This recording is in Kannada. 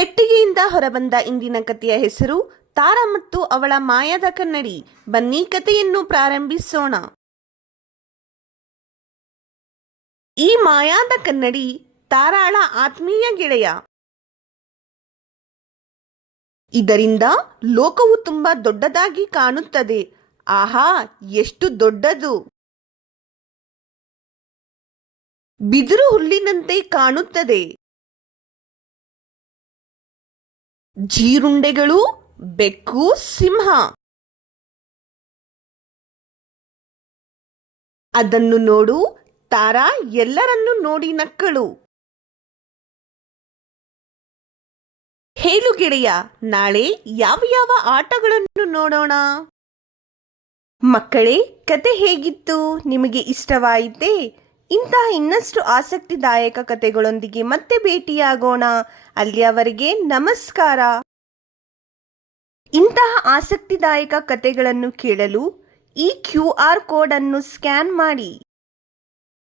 ಪೆಟ್ಟಿಗೆಯಿಂದ ಹೊರಬಂದ ಇಂದಿನ ಕಥೆಯ ಹೆಸರು ತಾರಾ ಮತ್ತು ಅವಳ ಮಾಯದ ಕನ್ನಡಿ. ಬನ್ನಿ ಕಥೆಯನ್ನು ಪ್ರಾರಂಭಿಸೋಣ. ಈ ಮಾಯಾದ ಕನ್ನಡಿ ತಾರಾಳ ಆತ್ಮೀಯ ಗೆಳೆಯ. ಇದರಿಂದ ಲೋಕವು ತುಂಬಾ ದೊಡ್ಡದಾಗಿ ಕಾಣುತ್ತದೆ. ಆಹಾ, ಎಷ್ಟು ದೊಡ್ಡದು! ಬಿದಿರು ಹುಲ್ಲಿನಂತೆ ಕಾಣುತ್ತದೆ. ಜೀರುಂಡೆಗಳು, ಬೆಕ್ಕು, ಸಿಂಹ. ಅದನ್ನು ನೋಡು. ತಾರಾ ಎಲ್ಲರನ್ನೂ ನೋಡಿ ನಕ್ಕಳು. ಹೇಳು ಗೆಳೆಯ, ನಾಳೆ ಯಾವ ಯಾವ ಆಟಗಳನ್ನು ನೋಡೋಣ? ಮಕ್ಕಳೇ, ಕತೆ ಹೇಗಿತ್ತು? ನಿಮಗೆ ಇಷ್ಟವಾಯಿತೇ? ಇಂತಹ ಇನ್ನಷ್ಟು ಆಸಕ್ತಿದಾಯಕ ಕತೆಗಳೊಂದಿಗೆ ಮತ್ತೆ ಭೇಟಿಯಾಗೋಣ. ಅಲ್ಲಿಯವರೆಗೆ ನಮಸ್ಕಾರ. ಇಂತಹ ಆಸಕ್ತಿದಾಯಕ ಕತೆಗಳನ್ನು ಕೇಳಲು ಈ QR ಕೋಡ್ ಅನ್ನು ಸ್ಕ್ಯಾನ್ ಮಾಡಿ.